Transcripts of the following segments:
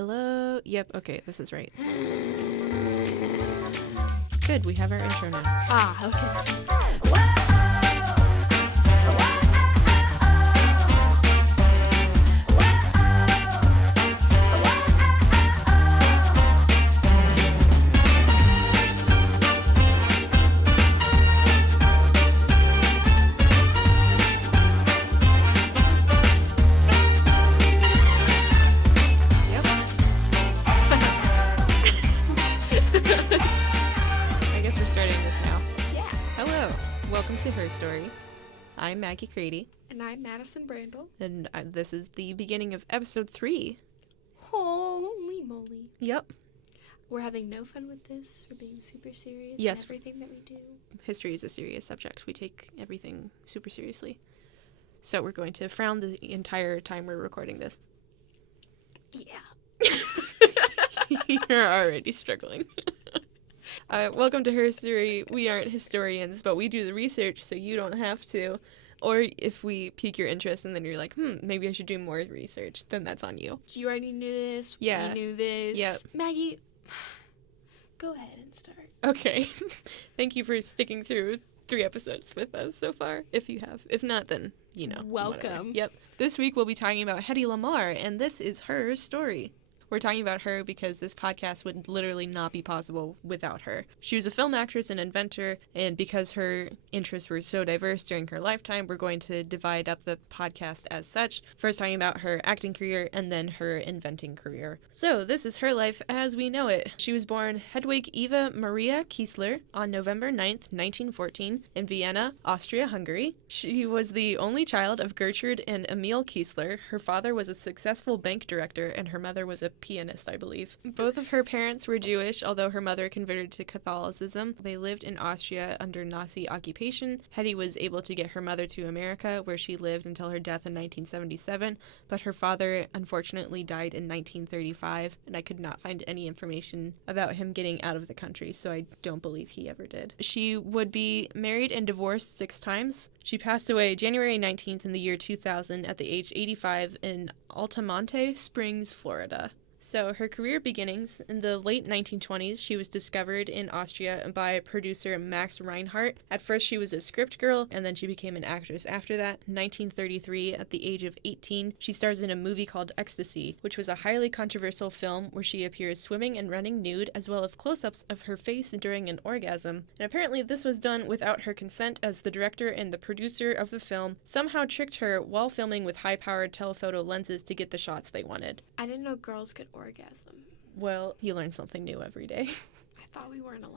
Hello? Yep, okay, this is right. Good, we have our intro now. Okay. I guess we're starting this now. Yeah. Hello, welcome to Herstory. I'm Maggie Crady. And I'm Madison Brandel. And this is the beginning of episode 3. Holy moly. Yep. We're having no fun with this. We're being super serious Yes. in everything that we do. History is a serious subject. We take everything super seriously. So we're going to frown the entire time we're recording this. Yeah. You're already struggling. Welcome to Herstory. We aren't historians, but we do the research so you don't have to. Or if we pique your interest and then you're like, maybe I should do more research, then that's on you. You already knew this. Yeah. We knew this. Yep. Maggie, go ahead and start. Okay. Thank you for sticking through 3 episodes with us so far, if you have. If not, then, you know. Welcome. Whatever. Yep. This week we'll be talking about Hedy Lamarr, and this is her story. We're talking about her because this podcast would literally not be possible without her. She was a film actress and inventor, and because her interests were so diverse during her lifetime, we're going to divide up the podcast as such. First talking about her acting career, and then her inventing career. So, this is her life as we know it. She was born Hedwig Eva Maria Kiesler on November 9th, 1914, in Vienna, Austria-Hungary. She was the only child of Gertrude and Emil Kiesler. Her father was a successful bank director, and her mother was a pianist, I believe. Both of her parents were Jewish, although her mother converted to Catholicism. They lived in Austria under Nazi occupation. Hedy was able to get her mother to America, where she lived until her death in 1977, but her father unfortunately died in 1935, and I could not find any information about him getting out of the country, so I don't believe he ever did. She would be married and divorced 6 times. She passed away January 19th in the year 2000 at the age 85 in Altamonte Springs, Florida. So her career beginnings, in the late 1920s, she was discovered in Austria by producer Max Reinhardt. At first she was a script girl, and then she became an actress after that. In 1933, at the age of 18, she stars in a movie called Ecstasy, which was a highly controversial film where she appears swimming and running nude, as well as close-ups of her face during an orgasm. And apparently this was done without her consent, as the director and the producer of the film somehow tricked her while filming with high-powered telephoto lenses to get the shots they wanted. I didn't know girls could orgasm. Well, you learn something new every day. I thought we weren't allowed.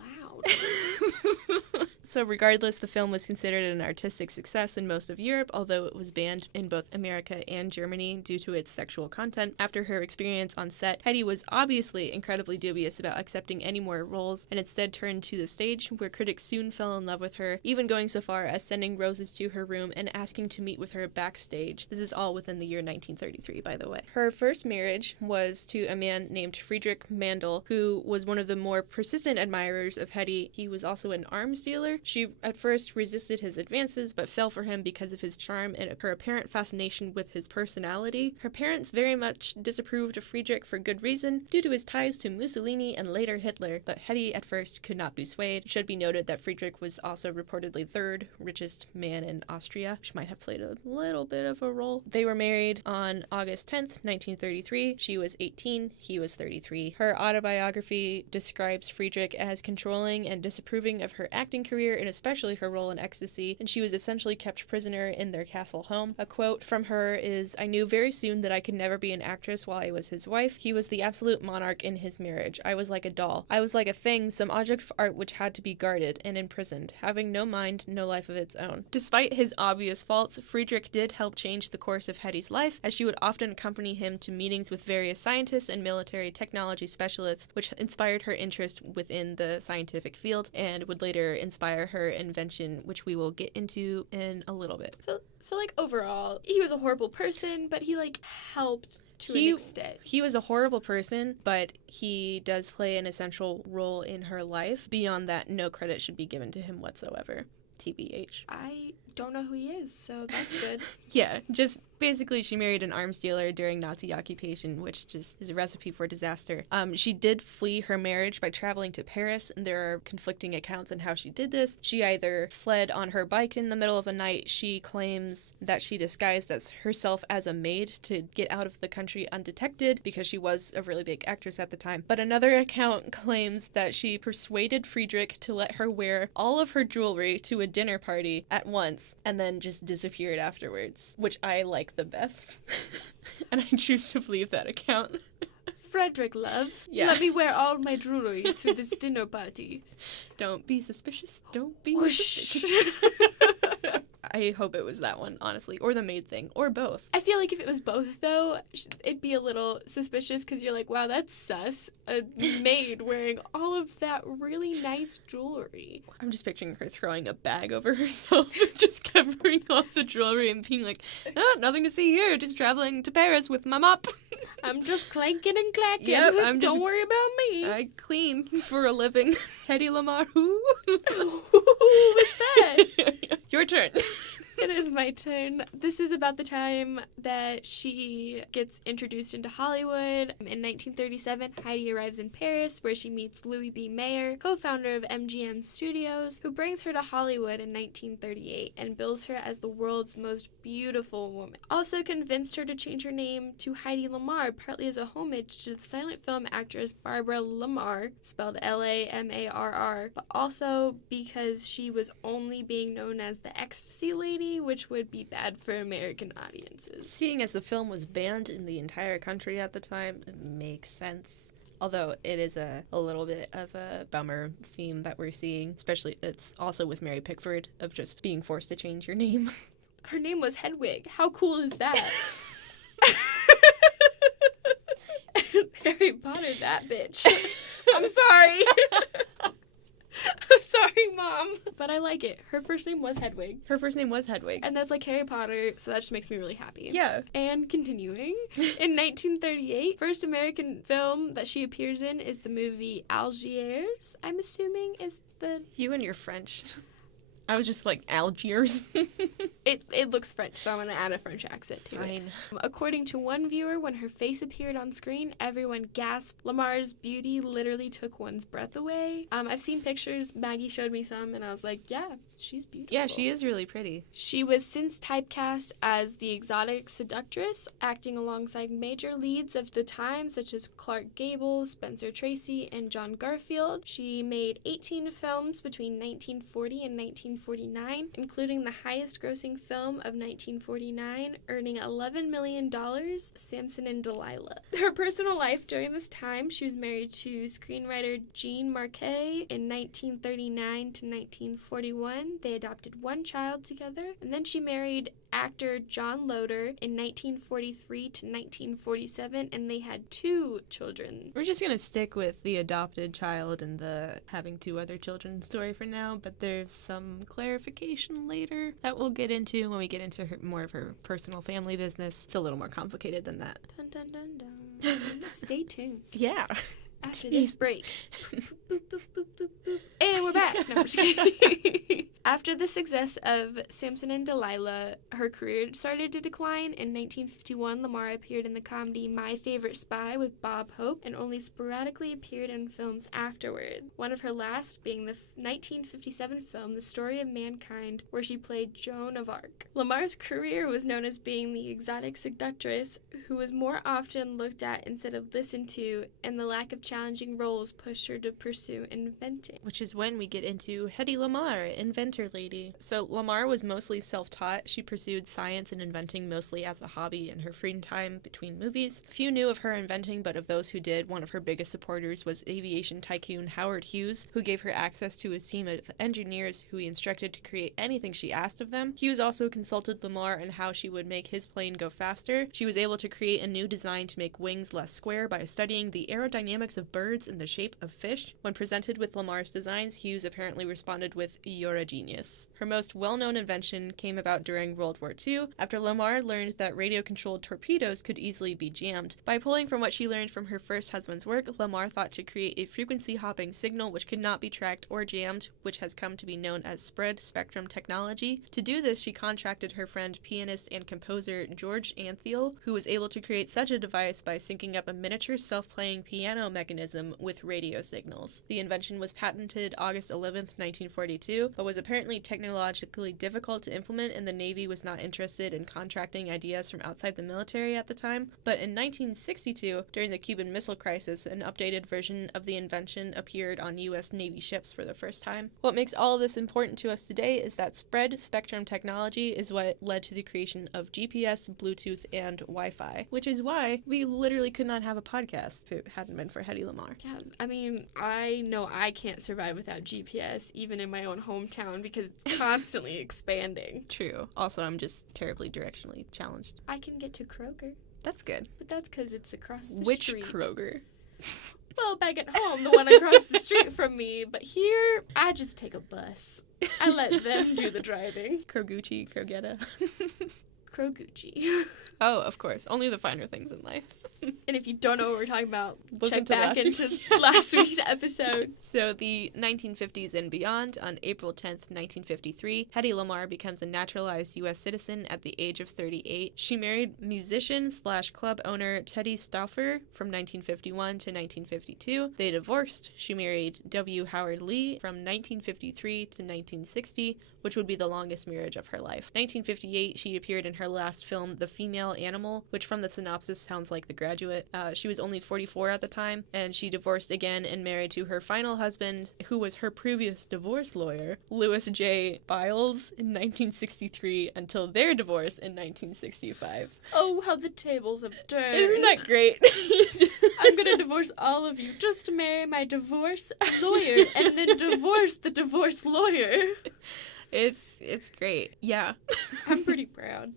So regardless, the film was considered an artistic success in most of Europe, although it was banned in both America and Germany due to its sexual content. After her experience on set, Hedy was obviously incredibly dubious about accepting any more roles, and instead turned to the stage, where critics soon fell in love with her, even going so far as sending roses to her room and asking to meet with her backstage. This is all within the year 1933, by the way. Her first marriage was to a man named Friedrich Mandl, who was one of the more persistent admirers of Hedy. He was also an arms dealer. She at first resisted his advances, but fell for him because of his charm and her apparent fascination with his personality. Her parents very much disapproved of Friedrich for good reason, due to his ties to Mussolini and later Hitler, but Hedy at first could not be swayed. It should be noted that Friedrich was also reportedly 3rd richest man in Austria, which might have played a little bit of a role. They were married on August 10th, 1933. She was 18, he was 33. Her autobiography describes Friedrich as controlling and disapproving of her acting career, and especially her role in Ecstasy, and she was essentially kept prisoner in their castle home. A quote from her is, "I knew very soon that I could never be an actress while I was his wife. He was the absolute monarch in his marriage. I was like a doll. I was like a thing, some object of art which had to be guarded and imprisoned, having no mind, no life of its own." Despite his obvious faults, Friedrich did help change the course of Hedy's life, as she would often accompany him to meetings with various scientists and military technology specialists, which inspired her interest within the scientific field, and would later inspire her invention, which we will get into in a little bit. So like overall, he was a horrible person, but he like helped to an extent. He was a horrible person, but he does play an essential role in her life. Beyond that, no credit should be given to him whatsoever. TBH. I don't know who he is, so that's good. Yeah, just basically she married an arms dealer during Nazi occupation, which just is a recipe for disaster. She did flee her marriage by traveling to Paris, and there are conflicting accounts on how she did this. She either fled on her bike in the middle of the night. She claims that she disguised herself as a maid to get out of the country undetected because she was a really big actress at the time. But another account claims that she persuaded Friedrich to let her wear all of her jewelry to a dinner party at once and then just disappeared afterwards, which I like the best. And I choose to believe that account. Frederick, love, Yeah. let me wear all my jewelry to this dinner party. Don't be suspicious. Don't be Whoosh. suspicious. I hope it was that one, honestly. Or the maid thing. Or both. I feel like if it was both, though, it'd be a little suspicious because you're like, wow, that's sus. A maid wearing all of that really nice jewelry. I'm just picturing her throwing a bag over herself and just covering all the jewelry and being like, oh, nothing to see here. Just traveling to Paris with my mop. I'm just clanking and clacking. Yep, Don't worry about me. I clean for a living. Hedy Lamarr, who? Who was that? Your turn. It is my turn. This is about the time that she gets introduced into Hollywood. In 1937, Hedy arrives in Paris, where she meets Louis B. Mayer, co-founder of MGM Studios, who brings her to Hollywood in 1938 and bills her as the world's most beautiful woman. Also convinced her to change her name to Hedy Lamarr, partly as a homage to the silent film actress Barbara Lamarr, spelled Lamarr, but also because she was only being known as the Ecstasy Lady, which would be bad for American audiences. Seeing as the film was banned in the entire country at the time, it makes sense. Although it is a little bit of a bummer theme that we're seeing, especially it's also with Mary Pickford, of just being forced to change your name. Her name was Hedwig. How cool is that? Harry Potter, that bitch. I'm sorry. I'm sorry, Mom. But I like it. Her first name was Hedwig. Her first name was Hedwig. And that's like Harry Potter, so that just makes me really happy. Yeah. And continuing, in 1938, first American film that she appears in is the movie Algiers, I'm assuming is the... You and your French. I was just like, Algiers. It looks French, so I'm going to add a French accent to it. Fine. According to one viewer, when her face appeared on screen, everyone gasped. Lamarr's beauty literally took one's breath away. I've seen pictures. Maggie showed me some, and I was like, yeah, she's beautiful. Yeah, she is really pretty. She was since typecast as the exotic seductress, acting alongside major leads of the time, such as Clark Gable, Spencer Tracy, and John Garfield. She made 18 films between 1940 and 1949, including the highest-grossing film of 1949, earning $11 million, Samson and Delilah. Her personal life during this time, she was married to screenwriter Jean Marquet in 1939 to 1941. They adopted one child together, and then she married actor John Loder in 1943 to 1947, and they had 2 children. We're just gonna stick with the adopted child and the having 2 other children story for now, but there's some clarification later that we'll get into when we get into more of her personal family business. It's a little more complicated than that. Dun, dun, dun, dun. Stay tuned. Yeah. After this break. Boop, boop, boop, boop, boop, boop. And we're back. No, I'm just kidding. After the success of Samson and Delilah, her career started to decline. In 1951, Lamarr appeared in the comedy My Favorite Spy with Bob Hope and only sporadically appeared in films afterward. One of her last being the 1957 film The Story of Mankind, where she played Joan of Arc. Lamarr's career was known as being the exotic seductress who was more often looked at instead of listened to, and the lack of challenging roles pushed her to pursue inventing. Which is when we get into Hedy Lamarr, inventor lady. So Lamarr was mostly self-taught. She pursued science and inventing mostly as a hobby in her free time between movies. Few knew of her inventing, but of those who did, one of her biggest supporters was aviation tycoon Howard Hughes, who gave her access to a team of engineers who he instructed to create anything she asked of them. Hughes also consulted Lamarr on how she would make his plane go faster. She was able to create a new design to make wings less square by studying the aerodynamics of of birds in the shape of fish. When presented with Lamarr's designs, Hughes apparently responded with, "You're a genius." Her most well-known invention came about during World War II, after Lamarr learned that radio-controlled torpedoes could easily be jammed. By pulling from what she learned from her first husband's work, Lamarr thought to create a frequency-hopping signal which could not be tracked or jammed, which has come to be known as spread spectrum technology. To do this, she contracted her friend, pianist and composer George Antheil, who was able to create such a device by syncing up a miniature self-playing piano mechanism with radio signals. The invention was patented August 11th, 1942, but was apparently technologically difficult to implement, and the Navy was not interested in contracting ideas from outside the military at the time. But in 1962, during the Cuban Missile Crisis, an updated version of the invention appeared on U.S. Navy ships for the first time. What makes all of this important to us today is that spread spectrum technology is what led to the creation of GPS, Bluetooth, and Wi-Fi, which is why we literally could not have a podcast if it hadn't been for Hedy Lamarr. Yeah, I mean, I know I can't survive without GPS, even in my own hometown, because it's constantly expanding. True. Also, I'm just terribly directionally challenged. I can get to Kroger. That's good. But that's because it's across the Which street. Which Kroger? Well, back at home, the one across the street from me. But here, I just take a bus. I let them do the driving. Krogucci, Krogetta. Krogucci. Oh, of course. Only the finer things in life. And if you don't know what we're talking about, Listen check to back into last week's episode. So the 1950s and beyond, on April 10th, 1953, Hedy Lamarr becomes a naturalized U.S. citizen at the age of 38. She married musician/club owner Teddy Stauffer from 1951 to 1952. They divorced. She married W. Howard Lee from 1953 to 1960, which would be the longest marriage of her life. 1958, she appeared in her last film, The Female Animal, which from the synopsis sounds like The Graduate. She was only 44 at the time, and she divorced again and married to her final husband, who was her previous divorce lawyer, Louis J. Biles, in 1963, until their divorce in 1965. Oh, how the tables have turned. Isn't that great? I'm gonna divorce all of you just to marry my divorce lawyer and then divorce the divorce lawyer. It's great. Yeah. I'm pretty proud.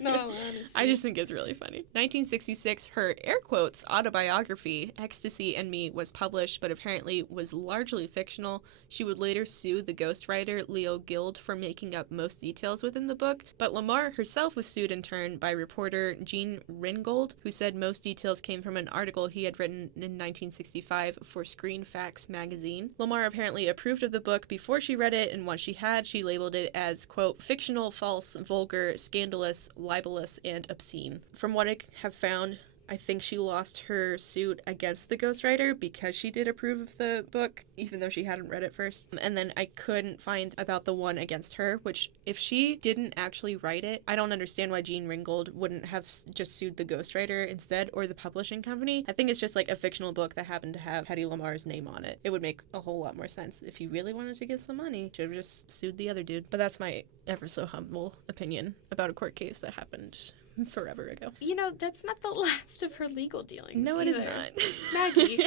No, honestly. I just think it's really funny. 1966, her air quotes autobiography, Ecstasy and Me, was published, but apparently was largely fictional. She would later sue the ghostwriter Leo Guild for making up most details within the book, but Lamarr herself was sued in turn by reporter Gene Ringold, who said most details came from an article he had written in 1965 for Screen Facts magazine. Lamarr apparently approved of the book before she read it, and once she had, she labeled it as, quote, fictional, false, vulgar, scandalous, libelous, and obscene. From what I have found, I think she lost her suit against the ghostwriter because she did approve of the book, even though she hadn't read it first. And then I couldn't find about the one against her, which if she didn't actually write it, I don't understand why Gene Ringold wouldn't have just sued the ghostwriter instead, or the publishing company. I think it's just like a fictional book that happened to have Hedy Lamarr's name on it. It would make a whole lot more sense. If you really wanted to give some money, should have just sued the other dude. But that's my ever so humble opinion about a court case that happened forever ago. You know, that's not the last of her legal dealings. No, it is not. Maggie,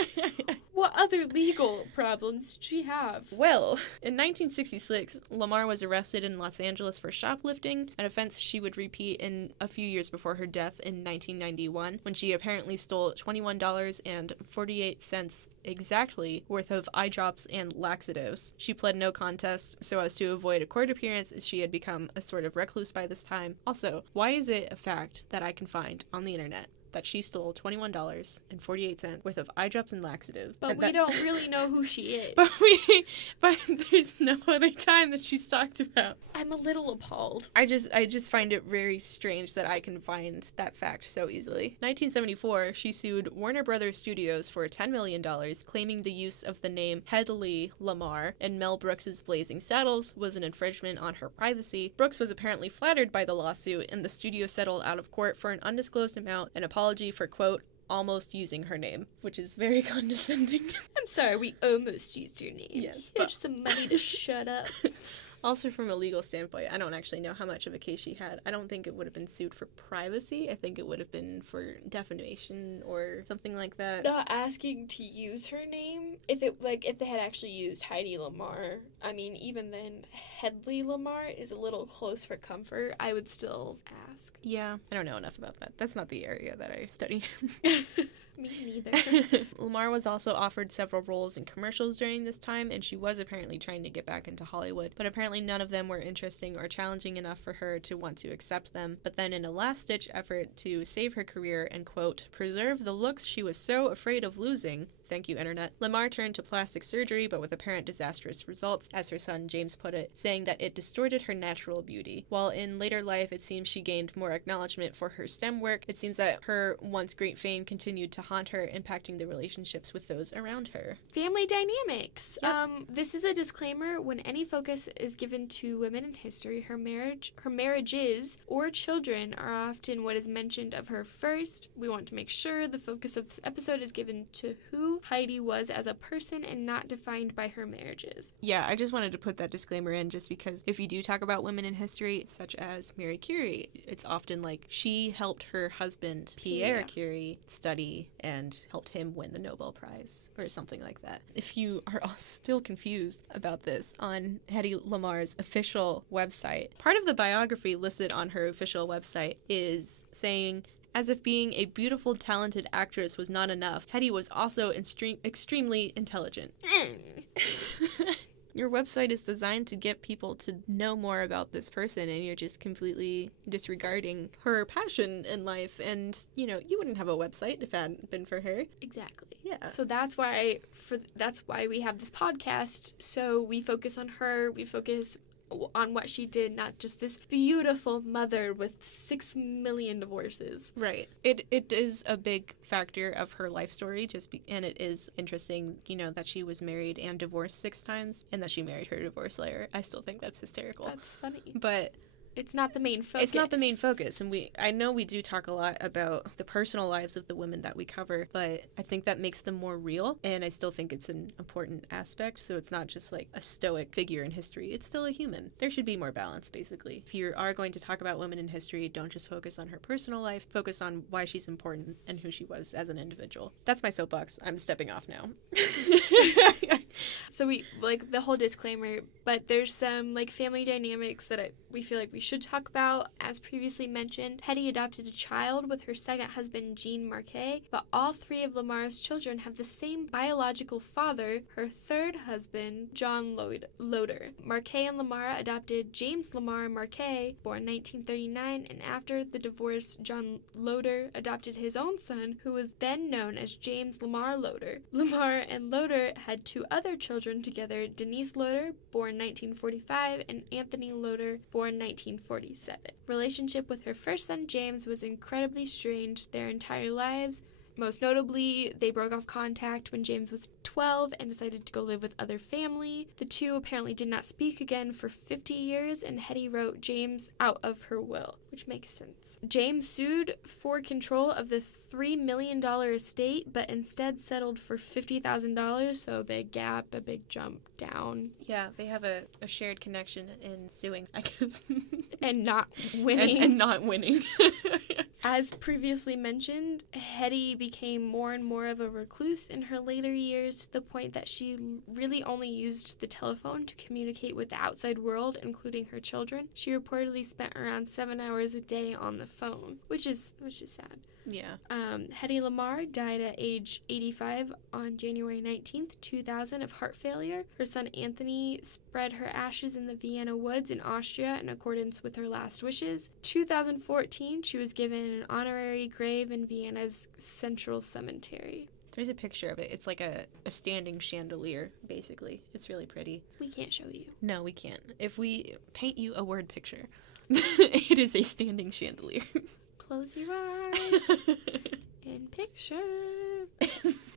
what other legal problems did she have? Well, in 1966, Lamarr was arrested in Los Angeles for shoplifting, an offense she would repeat in a few years before her death in 1991, when she apparently stole $21.48 exactly worth of eye drops and laxatives. She pled no contest so as to avoid a court appearance, as she had become a sort of recluse by this time. Also, why is it a fact that I can find on the internet that she stole $21.48 worth of eye drops and laxatives? But we don't really know who she is. But there's no other time that she's talked about. I'm a little appalled. I just find it very strange that I can find that fact so easily. 1974, she sued Warner Brothers Studios for $10 million, claiming the use of the name Hedy Lamarr in Mel Brooks's Blazing Saddles was an infringement on her privacy. Brooks was apparently flattered by the lawsuit, and the studio settled out of court for an undisclosed amount, an apology for, quote, almost using her name, which is very condescending. I'm sorry, we almost used your name. Yes, but here's some money to shut up. Also, from a legal standpoint, I don't actually know how much of a case she had. I don't think it would have been sued for privacy. I think it would have been for defamation or something like that. Not asking to use her name. If they had actually used Hedy Lamarr, I mean, even then, Hedy Lamarr is a little close for comfort. I would still ask. Yeah, I don't know enough about that. That's not the area that I study. Me neither. Lamarr was also offered several roles in commercials during this time, and she was apparently trying to get back into Hollywood, but apparently none of them were interesting or challenging enough for her to want to accept them. But then in a last-ditch effort to save her career and, quote, preserve the looks she was so afraid of losing, thank you, Internet, Lamarr turned to plastic surgery, but with apparent disastrous results, as her son James put it, saying that it distorted her natural beauty. While in later life it seems she gained more acknowledgement for her STEM work, it seems that her once great fame continued to haunt her, impacting the relationships with those around her. Family dynamics. Yep. This is a disclaimer. When any focus is given to women in history, her marriages, or children are often what is mentioned of her first. We want to make sure the focus of this episode is given to who Hedy was as a person and not defined by her marriages. Yeah, I just wanted to put that disclaimer in just because if you do talk about women in history, such as Marie Curie, it's often like she helped her husband, Pierre Curie, study and helped him win the Nobel Prize or something like that. If you are all still confused about this, on Hedy Lamarr's official website, part of the biography listed on her official website is saying, as if being a beautiful, talented actress was not enough, Hedy was also extremely intelligent. Your website is designed to get people to know more about this person, and you're just completely disregarding her passion in life. And, you know, you wouldn't have a website if it hadn't been for her. Exactly. Yeah. So that's why we have this podcast. So we focus on her. We focus on what she did, not just this beautiful mother with 6 million divorces. Right. It is a big factor of her life story, and it is interesting, you know, that she was married and divorced 6 times, and that she married her divorce lawyer. I still think that's hysterical. That's funny. But it's not the main focus. It's not the main focus, and I know we do talk a lot about the personal lives of the women that we cover, but I think that makes them more real, and I still think it's an important aspect, so it's not just like a stoic figure in history. It's still a human. There should be more balance, basically. If you are going to talk about women in history, don't just focus on her personal life, focus on why she's important and who she was as an individual. That's my soapbox. I'm stepping off now. So we, like, the whole disclaimer, but there's some, like, family dynamics that we feel like we should talk about. As previously mentioned, Hedy adopted a child with her second husband, Jean Marquet, but all 3 of Lamarr's children have the same biological father, her third husband, John Loder. Marquet and Lamarr adopted James Lamarr Marquet, born 1939, and after the divorce, John Loder adopted his own son, who was then known as James Lamarr Loder. Lamarr and Loder had 2 other children together, Denise Loder, born 1945, and Anthony Loder, born 1947. Relationship with her first son, James, was incredibly strained their entire lives. Most notably, they broke off contact when James was 12 and decided to go live with other family. The 2 apparently did not speak again for 50 years, and Hedy wrote James out of her will, which makes sense. James sued for control of the $3 million estate, but instead settled for $50,000, so a big gap, a big jump down. Yeah, they have a shared connection in suing, I guess. And not winning. And not winning. As previously mentioned, Hedy became more and more of a recluse in her later years, to the point that she really only used the telephone to communicate with the outside world, including her children. She reportedly spent around 7 hours a day on the phone, which is sad. Yeah. Hedy Lamarr died at age 85 on January 19th, 2000 of heart failure. Her son Anthony spread her ashes in the Vienna woods in Austria in accordance with her last wishes. 2014, she was given an honorary grave in Vienna's Central Cemetery. There's a picture of it. It's like a standing chandelier, basically. It's really pretty. We can't show you. No, we can't. If we paint you a word picture, it is a standing chandelier. Close your eyes and picture.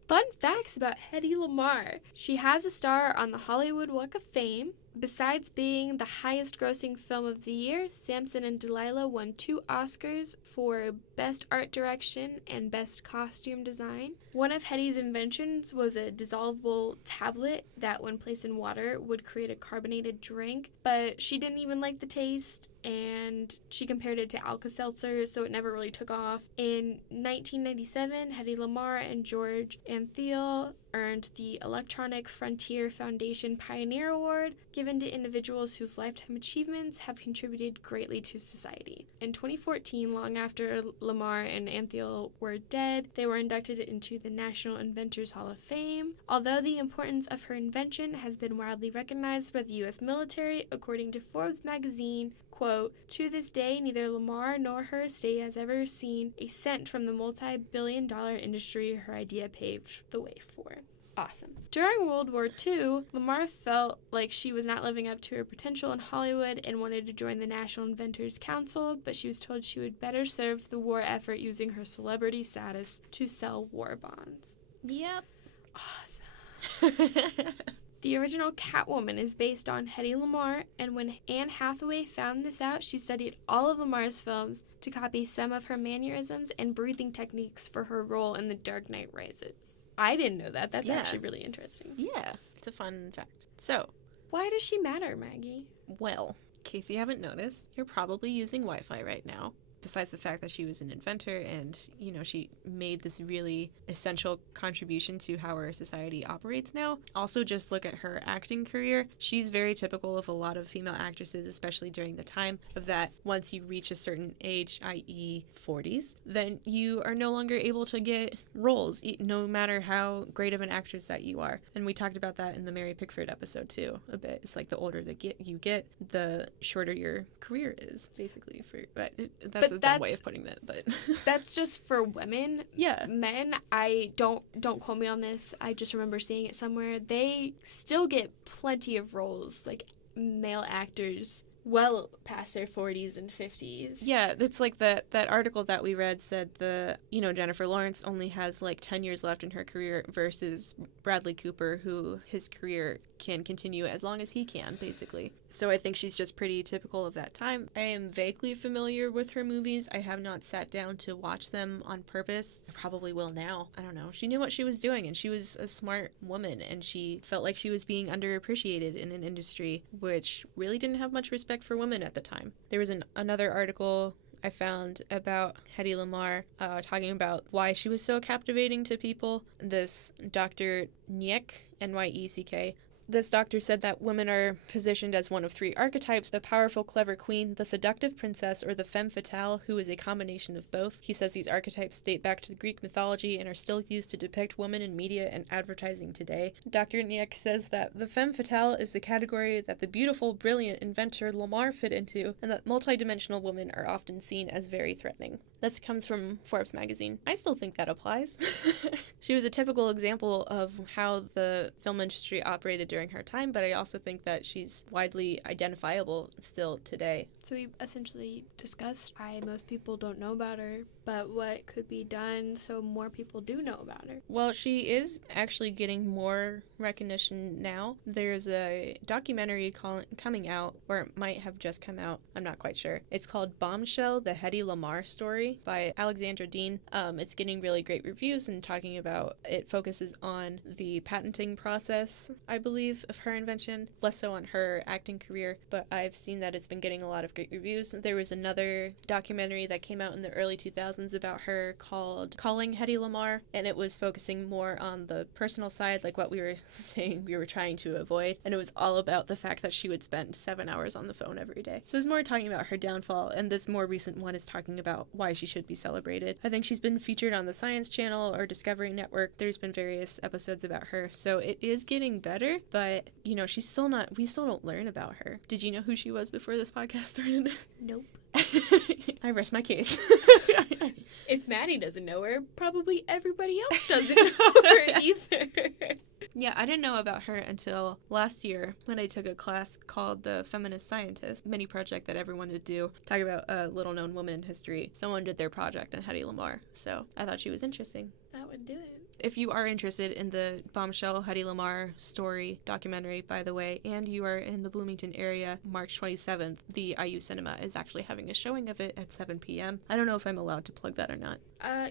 Fun facts about Hedy Lamarr. She has a star on the Hollywood Walk of Fame. Besides being the highest grossing film of the year, Samson and Delilah won 2 Oscars for Best Art Direction and Best Costume Design. One of Hedy's inventions was a dissolvable tablet that, when placed in water, would create a carbonated drink, but she didn't even like the taste, and she compared it to Alka-Seltzer, so it never really took off. In 1997, Hedy Lamarr and George Antheil earned the Electronic Frontier Foundation Pioneer Award, given given to individuals whose lifetime achievements have contributed greatly to society. In 2014, long after Lamarr and Anthiel were dead, they were inducted into the National Inventors Hall of Fame. Although the importance of her invention has been widely recognized by the U.S. military, according to Forbes magazine, quote, "To this day, neither Lamarr nor her estate has ever seen a cent from the multi-billion-dollar industry her idea paved the way for." Awesome. During World War II, Lamarr felt like she was not living up to her potential in Hollywood and wanted to join the National Inventors Council, but she was told she would better serve the war effort using her celebrity status to sell war bonds. Yep. Awesome. The original Catwoman is based on Hedy Lamarr, and when Anne Hathaway found this out, she studied all of Lamarr's films to copy some of her mannerisms and breathing techniques for her role in The Dark Knight Rises. I didn't know that. That's actually really interesting. Yeah, it's a fun fact. So, why does she matter, Maggie? well, in case you haven't noticed, you're probably using Wi-Fi right now. Besides the fact that she was an inventor and, you know, she made this really essential contribution to how our society operates now. Also, just look at her acting career. She's very typical of a lot of female actresses, especially during the time of that once you reach a certain age, i.e. 40s, then you are no longer able to get roles, no matter how great of an actress that you are. And we talked about that in the Mary Pickford episode too, a bit. It's like the older you get, the shorter your career is, basically. That's a dumb way of putting that, but that's just for women. Yeah. Men, I don't quote me on this. I just remember seeing it somewhere. They still get plenty of roles, like male actors, well past their 40s and 50s. Yeah, it's like that article that we read said Jennifer Lawrence only has like 10 years left in her career versus Bradley Cooper, who his career can continue as long as he can, basically. So I think she's just pretty typical of that time. I am vaguely familiar with her movies. I have not sat down to watch them on purpose. I probably will now. I don't know. She knew what she was doing, and she was a smart woman, and she felt like she was being underappreciated in an industry which really didn't have much respect for women at the time. There was another article I found about Hedy Lamarr talking about why she was so captivating to people. This Dr. Nyek, N-Y-E-C-K, this doctor said that women are positioned as one of three archetypes: the powerful, clever queen, the seductive princess, or the femme fatale, who is a combination of both. He says these archetypes date back to the Greek mythology and are still used to depict women in media and advertising today. Dr. Nyek says that the femme fatale is the category that the beautiful, brilliant inventor Lamarr fit into, and that multidimensional women are often seen as very threatening. This comes from Forbes magazine. I still think that applies. She was a typical example of how the film industry operated during her time, but I also think that she's widely identifiable still today. So we essentially discussed why most people don't know about her, but what could be done so more people do know about her. Well, she is actually getting more recognition now. There's a documentary coming out, or it might have just come out, I'm not quite sure. It's called Bombshell, the Hedy Lamarr Story by Alexandra Dean. It's getting really great reviews and talking about, it focuses on the patenting process, I believe, of her invention, less so on her acting career, but I've seen that it's been getting a lot of great reviews. There was another documentary that came out in the early 2000s about her called Calling Hedy Lamarr, and it was focusing more on the personal side, like what we were saying we were trying to avoid, and it was all about the fact that she would spend 7 hours on the phone every day. So it's more talking about her downfall, and this more recent one is talking about why she should be celebrated. I think she's been featured on the Science Channel or Discovery Network. There's been various episodes about her, so it is getting better, but we still don't learn about her. Did you know who she was before this podcast started? Nope. I rest my case. If Maddie doesn't know her, probably everybody else doesn't know her either. Yeah, I didn't know about her until last year when I took a class called The Feminist Scientist, mini project that everyone would do, talking about a little-known woman in history. Someone did their project on Hedy Lamarr, so I thought she was interesting. That would do it. If you are interested in the Bombshell Hedy Lamarr story documentary, by the way, and you are in the Bloomington area, March 27th, the IU Cinema is actually having a showing of it at 7 p.m. I don't know if I'm allowed to plug that or not.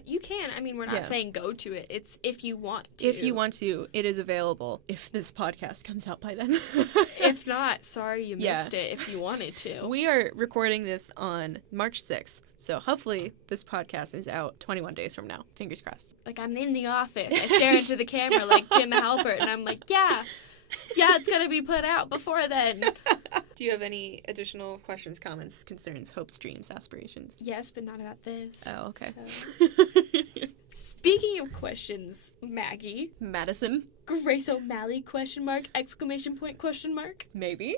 You can. I mean, we're not saying go to it. It's if you want to. If you want to, it is available if this podcast comes out by then. If not, sorry you missed it if you wanted to. We are recording this on March 6th, so hopefully this podcast is out 21 days from now. Fingers crossed. Like, I'm in the office. I stare into the camera like Jim Halpert, and I'm like, yeah, Yeah, it's gonna be put out before then. Do you have any additional questions, comments, concerns, hopes, dreams, aspirations? Yes, but not about this. Oh, okay. So. Speaking of questions, Maggie. Madison? Grace O'Malley, question mark, exclamation point, question mark. Maybe.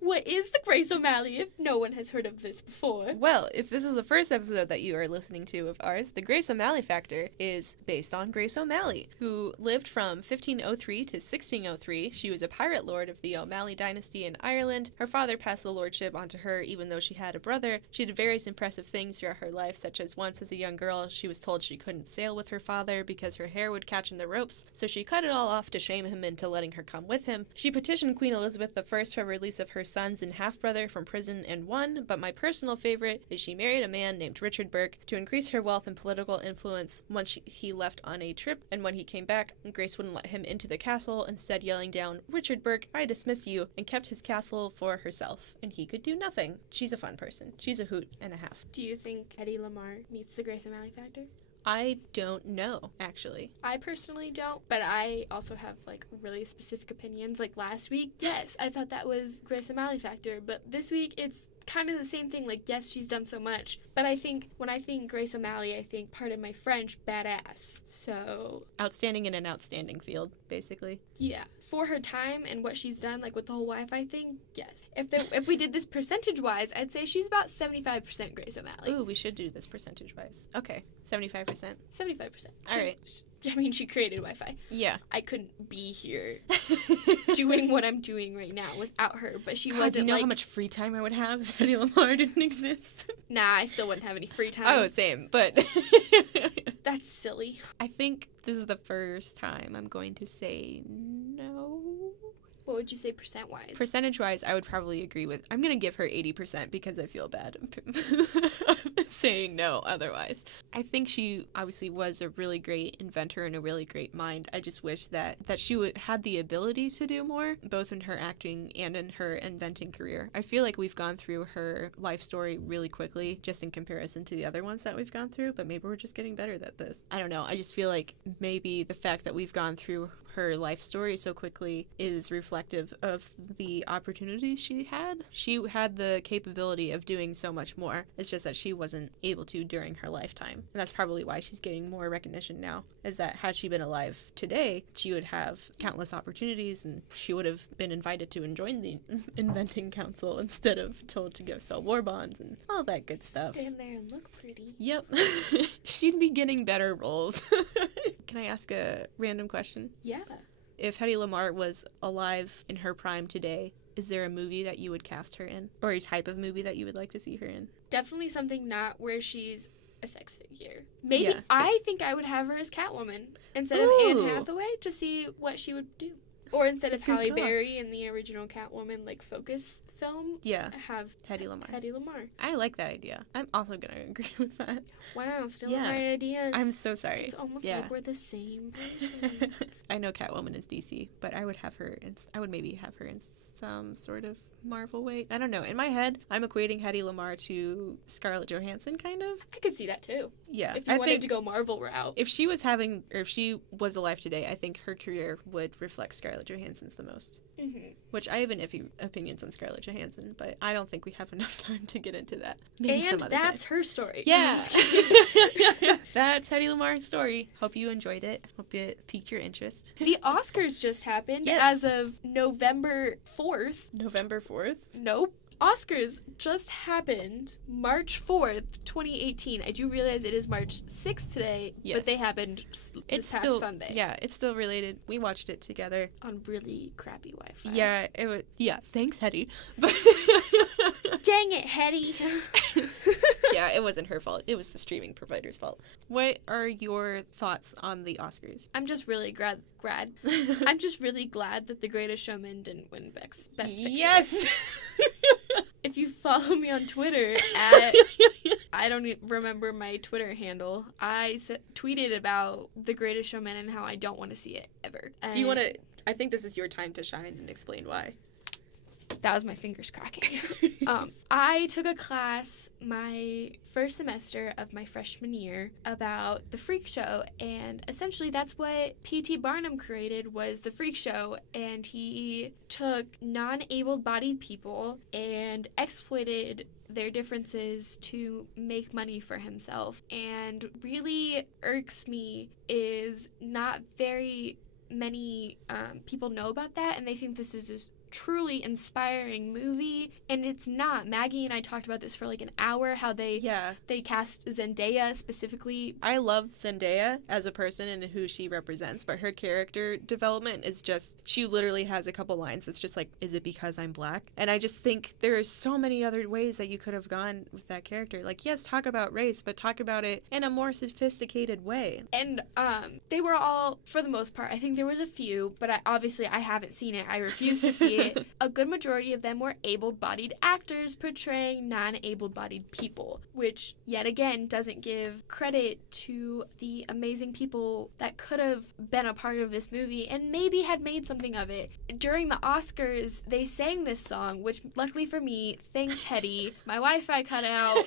What is the Grace O'Malley if no one has heard of this before? Well, if this is the first episode that you are listening to of ours, the Grace O'Malley factor is based on Grace O'Malley, who lived from 1503 to 1603. She was a pirate lord of the O'Malley dynasty in Ireland. Her father passed the lordship onto her even though she had a brother. She did various impressive things throughout her life, such as once as a young girl, she was told she couldn't sail with her father because her hair would catch in the ropes, so she cut it all off to shame him into letting her come with him. She petitioned Queen Elizabeth I for release of her sons and half-brother from prison and won, but my personal favorite is she married a man named Richard Burke to increase her wealth and political influence once he left on a trip, and when he came back, Grace wouldn't let him into the castle, instead yelling down, "Richard Burke, I dismiss you," and kept his castle for herself, and he could do nothing. She's a fun person. She's a hoot and a half. Do you think Hedy Lamarr meets the Grace O'Malley factor? I don't know, actually. I personally don't, but I also have, like, really specific opinions. Like, last week, yes, I thought that was Grace O'Malley factor, but this week, it's kind of the same thing. Like, yes, she's done so much, but I think, when I think Grace O'Malley, I think, pardon my French, badass. So... Outstanding in an outstanding field, basically. Yeah. For her time and what she's done, like, with the whole Wi-Fi thing, yes. If we did this percentage-wise, I'd say she's about 75% Grace O'Malley. Ooh, we should do this percentage-wise. Okay, 75%. 75%. All right. I mean, she created Wi-Fi. Yeah. I couldn't be here doing what I'm doing right now without her, but she wasn't, do you know like... how much free time I would have if Hedy Lamarr didn't exist? Nah, I still wouldn't have any free time. Oh, same, but... That's silly. I think this is the first time I'm going to say no. What would you say percent-wise? Percentage-wise, I would probably agree with... I'm going to give her 80% because I feel bad saying no otherwise. I think she obviously was a really great inventor and a really great mind. I just wish that she had the ability to do more, both in her acting and in her inventing career. I feel like we've gone through her life story really quickly, just in comparison to the other ones that we've gone through, but maybe we're just getting better at this. I don't know. I just feel like maybe the fact that we've gone through her life story so quickly is reflective of the opportunities she had. She had the capability of doing so much more. It's just that she wasn't able to during her lifetime. And that's probably why she's getting more recognition now, is that had she been alive today, she would have countless opportunities and she would have been invited to join the inventing council instead of told to go sell war bonds and all that good stuff. Stand there and look pretty. Yep. She'd be getting better roles. Can I ask a random question? Yeah. If Hedy Lamarr was alive in her prime today, is there a movie that you would cast her in? Or a type of movie that you would like to see her in? Definitely something not where she's a sex figure. Maybe, Yeah. I think I would have her as Catwoman instead of Ooh. Anne Hathaway to see what she would do. Or instead of Good Halle call. Berry in the original Catwoman, like, Focus film, Yeah, have Hedy Lamarr. Hedy Lamarr. I like that idea. I'm also going to agree with that. Wow, still Yeah. my ideas. I'm so sorry. It's almost Yeah. like we're the same person. I know Catwoman is DC, but I would have her I would maybe have her in some sort of Marvel way. I don't know. In my head, I'm equating Hedy Lamarr to Scarlett Johansson, kind of. I could see that too. Yeah. If you wanted to go Marvel route. If she was alive today, I think her career would reflect Scarlett Johansson's the most. Mm-hmm. Which I have an iffy opinions on Scarlett Johansson, but I don't think we have enough time to get into that. Maybe some And other that's time. her story. Yeah. I'm just kidding. That's Hedy Lamarr's story. Hope you enjoyed it. Hope it piqued your interest. The Oscars just happened Yes. as of November 4th. November 4th? Nope. Oscars just happened March 4th, 2018. I do realize it is March 6th today, Yes. but they happened this past Sunday. Yeah, it's still related. We watched it together. On really crappy Wi-Fi. Yeah, it was. Yeah, thanks, Hedy. But Dang it, Hedy. yeah, it wasn't her fault. It was the streaming provider's fault. What are your thoughts on the Oscars? I'm just really I'm just really glad that The Greatest Showman didn't win Best Picture. Yes. If you follow me on Twitter at I don't remember my Twitter handle, I tweeted about The Greatest Showman and how I don't want to see it ever. Do you want to? I think this is your time to shine and explain why. That was my fingers cracking. I took a class my first semester of my freshman year about the freak show, and essentially that's what P.T. Barnum created, was the freak show, and he took non-able-bodied people and exploited their differences to make money for himself. And really irks me is not very many people know about that, and they think this is just truly inspiring movie, and it's not. Maggie and I talked about this for like an hour, how they cast Zendaya specifically. I love Zendaya as a person and who she represents, but her character development is just, she literally has a couple lines that's just like, is it because I'm black? And I just think there are so many other ways that you could have gone with that character. Like, yes, talk about race, but talk about it in a more sophisticated way. And they were all, for the most part, I think there was a few, but I haven't seen it. I refuse to see it. A good majority of them were able-bodied actors portraying non-able-bodied people, which, yet again, doesn't give credit to the amazing people that could have been a part of this movie and maybe had made something of it. During the Oscars, they sang this song, which, luckily for me, thanks Hedy, my Wi-Fi cut out,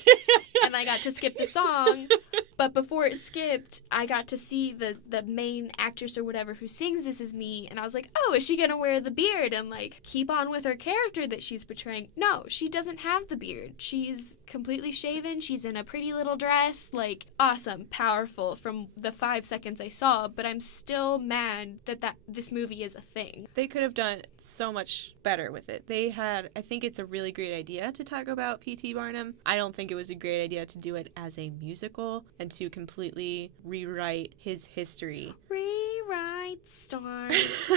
and I got to skip the song. But before it skipped, I got to see the main actress or whatever who sings This Is Me, and I was like, oh, is she gonna wear the beard and, like, keep on with her character that she's portraying? No, she doesn't have the beard. She's completely shaven. She's in a pretty little dress. Like, awesome, powerful from the 5 seconds I saw, but I'm still mad that this movie is a thing. They could have done so much better with it. I think it's a really great idea to talk about P.T. Barnum. I don't think it was a great idea to do it as a musical and to completely rewrite his history. Rewrite stars.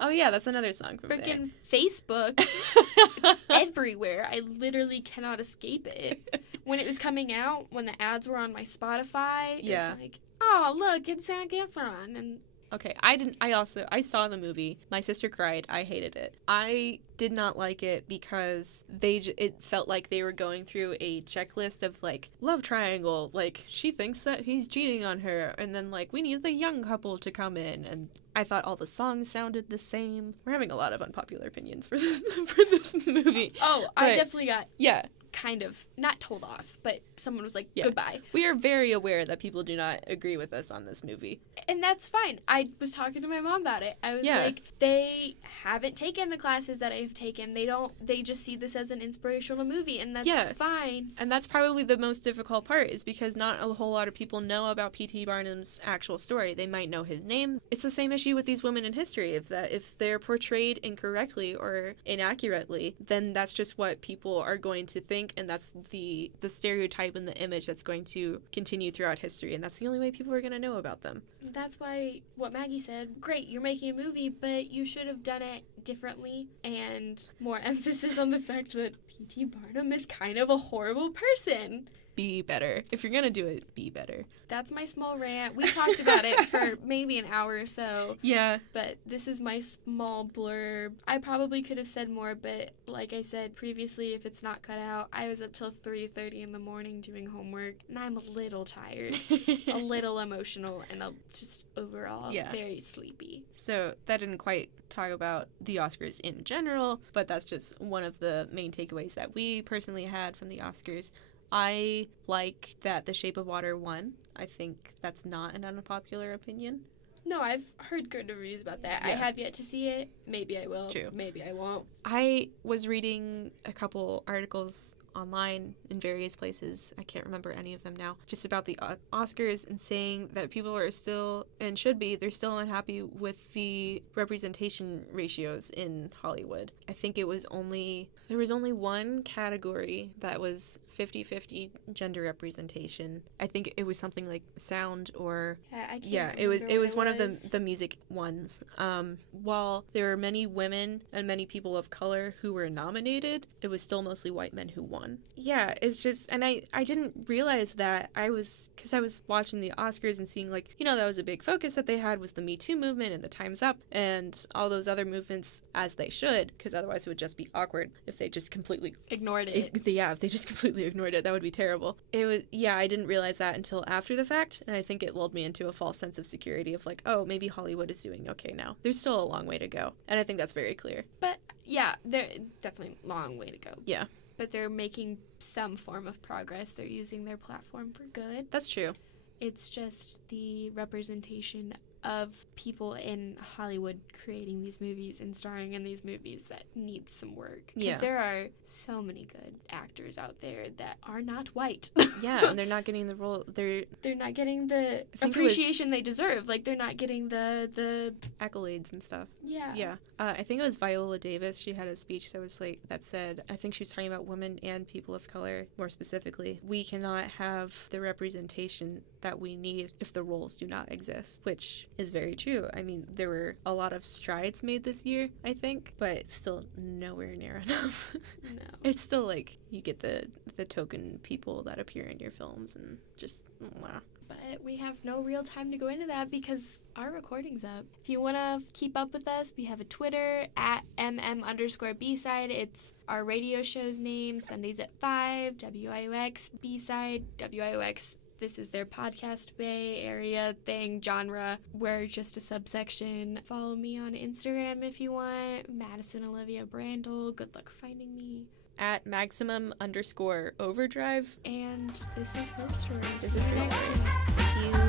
Oh yeah, that's another song from Freaking Facebook. It's everywhere. I literally cannot escape it. When it was coming out, when the ads were on my Spotify, it's like, oh, look, it's Zac Efron. And okay, I saw the movie. My sister cried. I hated it. I did not like it because it felt like they were going through a checklist of, like, love triangle. Like, she thinks that he's cheating on her, and then, like, we need the young couple to come in, and I thought all the songs sounded the same. We're having a lot of unpopular opinions for this movie. Oh, I definitely got... Yeah. Kind of, not told off, but someone was like, goodbye. We are very aware that people do not agree with us on this movie. And that's fine. I was talking to my mom about it. I was like, they haven't taken the classes that I've taken. They just see this as an inspirational movie, and that's fine. And that's probably the most difficult part, is because not a whole lot of people know about P.T. Barnum's actual story. They might know his name. It's the same issue with these women in history. If they're portrayed incorrectly or inaccurately, then that's just what people are going to think, and that's the stereotype and the image that's going to continue throughout history, and that's the only way people are going to know about them. That's why what Maggie said, great, you're making a movie, but you should have done it differently, and more emphasis on the fact that P.T. Barnum is kind of a horrible person. Be better. If you're going to do it, be better. That's my small rant. We talked about it for maybe an hour or so. Yeah. But this is my small blurb. I probably could have said more, but like I said previously, if it's not cut out, I was up till 3:30 in the morning doing homework, and I'm a little tired, a little emotional, and just overall very sleepy. So that didn't quite talk about the Oscars in general, but that's just one of the main takeaways that we personally had from the Oscars. I like that The Shape of Water won. I think that's not an unpopular opinion. No, I've heard good reviews about that. Yeah. I have yet to see it. Maybe I will. True. Maybe I won't. I was reading a couple articles online in various places, I can't remember any of them now, just about the Oscars, and saying that people are still, and should be, they're still unhappy with the representation ratios in Hollywood. I think there was only one category that was 50-50 gender representation. I think it was something like sound or it was one of the music ones. While there were many women and many people of color who were nominated, it was still mostly white men who won. one. Yeah, it's just, and I didn't realize that. Because I was watching the Oscars and seeing, like, that was a big focus that they had was the Me Too movement and the Time's Up and all those other movements, as they should, because otherwise it would just be awkward if they just completely ignored it. If they just completely ignored it, that would be terrible. I didn't realize that until after the fact, and I think it lulled me into a false sense of security of like, oh, maybe Hollywood is doing okay now. There's still a long way to go, and I think that's very clear. But yeah, there's definitely a long way to go. Yeah. But they're making some form of progress. They're using their platform for good. That's true. It's just the representation of people in Hollywood creating these movies and starring in these movies that needs some work. Because there are so many good actors out there that are not white. Yeah, and they're not getting the role. They're not getting the appreciation they deserve. Like, they're not getting the accolades and stuff. Yeah. Yeah. I think it was Viola Davis. She had a speech that said, I think she was talking about women and people of color more specifically. We cannot have the representation that we need if the roles do not exist, which is very true. I mean, there were a lot of strides made this year, I think, but it's still nowhere near enough. No. It's still like you get the token people that appear in your films and just, wow. But we have no real time to go into that because our recording's up. If you want to keep up with us, we have a Twitter at @MM_B-side. It's our radio show's name, Sundays at 5, WIOX, B-side, WIOX. This is their podcast Bay Area thing, genre. We're just a subsection. Follow me on Instagram if you want. Madison Olivia Brandel. Good luck finding me. At @maximum_overdrive. And this is Herstory. This is Herstory. Thank you.